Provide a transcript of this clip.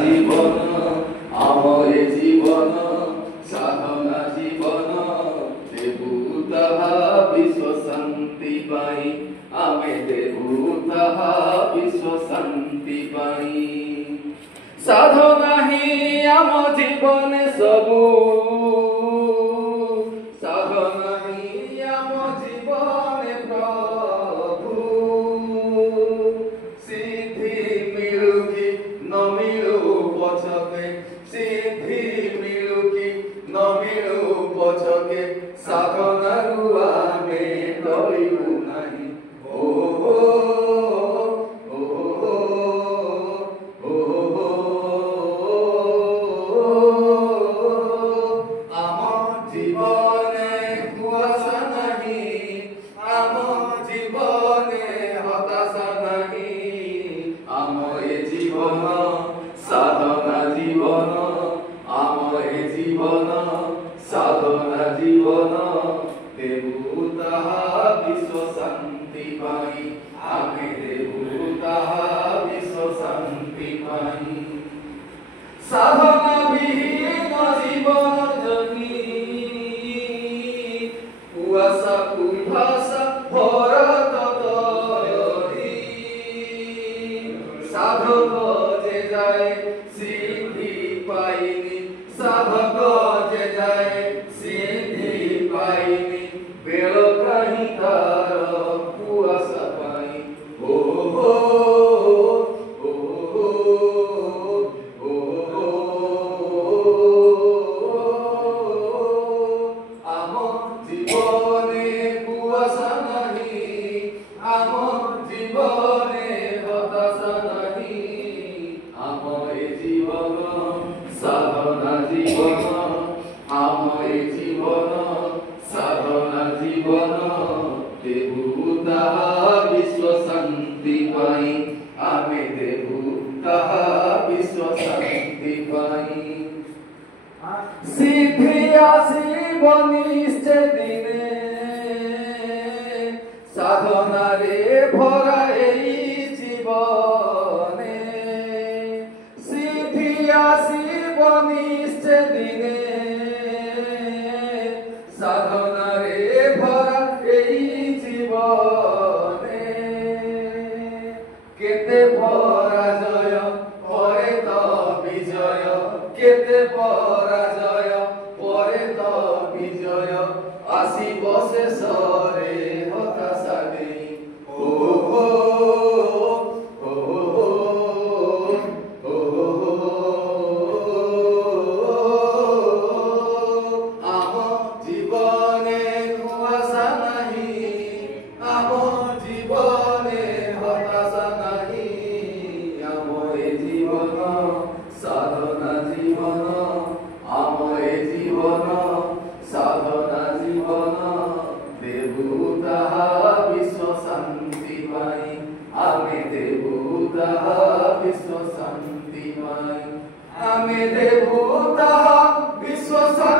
জীবন আমার জীবন সাধনা জীবন দেবু তাহা বিশ্ব শান্তি পাই আমি দেবু তাহা বিশ্ব শান্তি পাই সাধনা হি আম জীবনে সবু সাধনা হি আম জীবনে প্রভু সিদ্ধি মিলুকি ন মিলু পছকে সিদ্ধি মিলুকি ন মিলু পছকে সাধনারু আমি ডরিবু নাহি ও জীবনে কুয়াশা নাহি আম জীবনে হতাশা নাহি আম এ জীবন সাধনা জীবন আম এ জীবন সাধনা জীবন দেবু তাহা বিশ্ব শান্তি পাই আমি দেবু তাহা বিশ্ব শান্তি পাই সাধনা বিহীন জীবন জনী কুয়াশা কুম্ভাসা ভরত তরি সাধক যে যায় সিদ্ধি পাইনি সাধক যে যায় সিদ্ধি পাইনি বেল কাহি তার কুয়াশা পাই ও হো জীবনে কুয়াশা নাহি আম জীবনে হতাশা নাহি আম এ জীবন সাধনা জীবন আম এ জীবন সাধনা জীবন দেবু তাহা বিশ্ব শান্তি পাই আমি দেবু তাহা বিশ্ব শান্তি পাই সিদ্ধি আসিব নিশ্চয় দিনে সাধনারে ভরা এই জীবনে সিদ্ধি আসিব নিশ্চয় দিনে সাধনারে ভরা এই জীবনে কেতে পরাজয় পরে তো বিজয় কেতে পরাজয় পরে তো বিজয় আসিব শেষরে হতাশা নেই ও হো ও হো ও হো আম জীবনে কুয়াশা নাহি আম জীবনে হতাশা নাহি আম এ জীবন সাধনা জীবন আম এ জীবন সাধনা জীবন দেবু তাহা বিশ্ব শান্তি পাই আমি দেবু তাহা বিশ্ব শান্তি পাই আমি দেবু তাহা বিশ্ব শান্তি